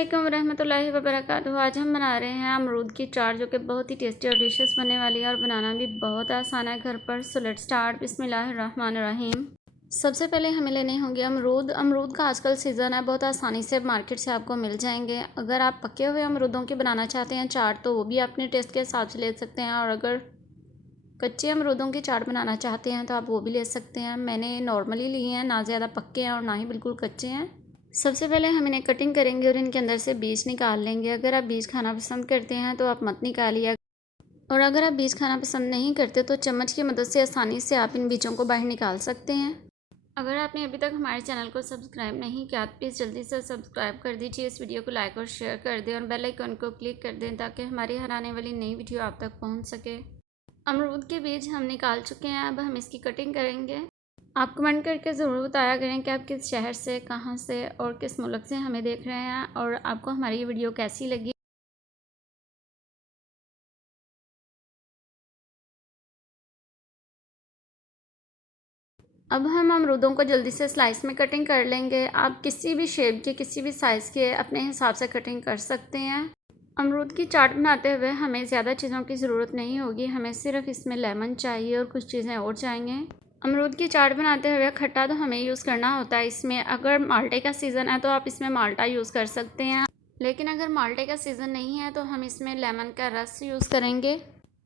अस्सलामुअलैकुम वरहमतुल्लाहि वबरकातुहू। आज हम बना रहे हैं अमरूद की चाट, जो कि बहुत ही टेस्टी और डिशेस बनने वाली है और बनाना भी बहुत आसान है घर पर। So let's start. बिस्मिल्लाहिर्रहमानिर्रहीम। सबसे पहले हमें लेने होंगे अमरूद। अमरूद का आजकल सीज़न है, बहुत आसानी से मार्केट से आपको मिल जाएंगे। अगर आप पके हुए अमरूदों की बनाना चाहते हैं चाट, तो वो भी अपने टेस्ट के हिसाब से ले सकते हैं, और अगर कच्चे अमरूदों की चाट बनाना चाहते हैं तो आप वो भी ले सकते हैं। मैंने नॉर्मली लिए हैं, ना ज़्यादा पक्के हैं और ना ही बिल्कुल कच्चे हैं। सबसे पहले हम इन्हें कटिंग करेंगे और इनके अंदर से बीज निकाल लेंगे। अगर आप बीज खाना पसंद करते हैं तो आप मत निकालिए, और अगर आप बीज खाना पसंद नहीं करते तो चम्मच की मदद से आसानी से आप इन बीजों को बाहर निकाल सकते हैं। अगर आपने अभी तक हमारे चैनल को सब्सक्राइब नहीं किया तो प्लीज़ जल्दी से सब्सक्राइब कर दीजिए। इस वीडियो को लाइक और शेयर कर दें और बेल आइकन को क्लिक कर दें, ताकि हमारी हर आने वाली नई वीडियो आप तक पहुँच सके। अमरूद के बीज हम निकाल चुके हैं, अब हम इसकी कटिंग करेंगे। आप कमेंट करके ज़रूर बताया करें कि आप किस शहर से, कहाँ से और किस मुल्क से हमें देख रहे हैं, और आपको हमारी ये वीडियो कैसी लगी। अब हम अमरूदों को जल्दी से स्लाइस में कटिंग कर लेंगे। आप किसी भी शेप के, किसी भी साइज़ के अपने हिसाब से कटिंग कर सकते हैं। अमरूद की चाट बनाते हुए हमें ज़्यादा चीज़ों की ज़रूरत नहीं होगी, हमें सिर्फ इसमें लेमन चाहिए और कुछ चीज़ें और चाहिए। अमरूद की चाट बनाते हुए खट्टा तो हमें यूज़ करना होता है इसमें। अगर माल्टे का सीज़न है तो आप इसमें माल्टा यूज़ कर सकते हैं, लेकिन अगर माल्टे का सीज़न नहीं है तो हम इसमें लेमन का रस यूज़ करेंगे।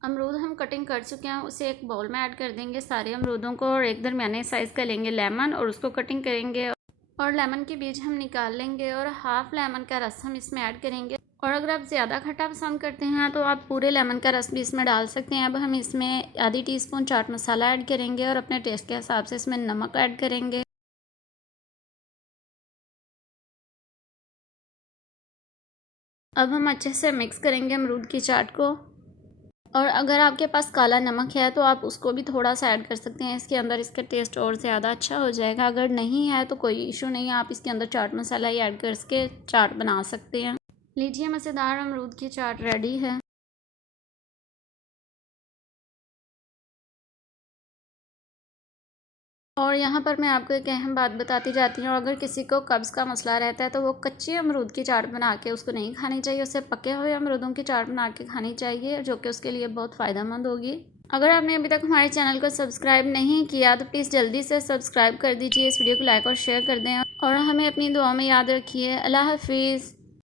अमरूद हम कटिंग कर चुके हैं, उसे एक बाउल में ऐड कर देंगे सारे अमरूदों को, और एक दरमियाने साइज़ का लेंगे लेमन और उसको कटिंग करेंगे, और लेमन के बीज हम निकाल लेंगे और हाफ़ लेमन का रस हम इसमें ऐड करेंगे। और अगर आप ज़्यादा खट्टा पसंद करते हैं तो आप पूरे लेमन का रस भी इसमें डाल सकते हैं। अब हम इसमें आधी टीस्पून चाट मसाला ऐड करेंगे और अपने टेस्ट के हिसाब से इसमें नमक ऐड करेंगे। अब हम अच्छे से मिक्स करेंगे अमरूद की चाट को, और अगर आपके पास काला नमक है तो आप उसको भी थोड़ा सा ऐड कर सकते हैं इसके अंदर, इसका टेस्ट और ज़्यादा अच्छा हो जाएगा। अगर नहीं है तो कोई इशू नहीं है, आप इसके अंदर चाट मसाला ही ऐड करके चाट बना सकते हैं। लीजिए, मज़ेदार अमरूद की चाट रेडी है। और यहाँ पर मैं आपको एक अहम बात बताती जाती हूँ, अगर किसी को कब्ज़ का मसला रहता है तो वो कच्चे अमरूद की चाट बना के उसको नहीं खानी चाहिए, उसे पके हुए अमरूदों की चाट बना के खानी चाहिए, जो कि उसके लिए बहुत फ़ायदेमंद होगी। अगर आपने अभी तक हमारे चैनल को सब्सक्राइब नहीं किया तो प्लीज़ जल्दी से सब्सक्राइब कर दीजिए, इस वीडियो को लाइक और शेयर कर दें, और हमें अपनी दुआ में याद रखिए। अल्लाह हाफिज़।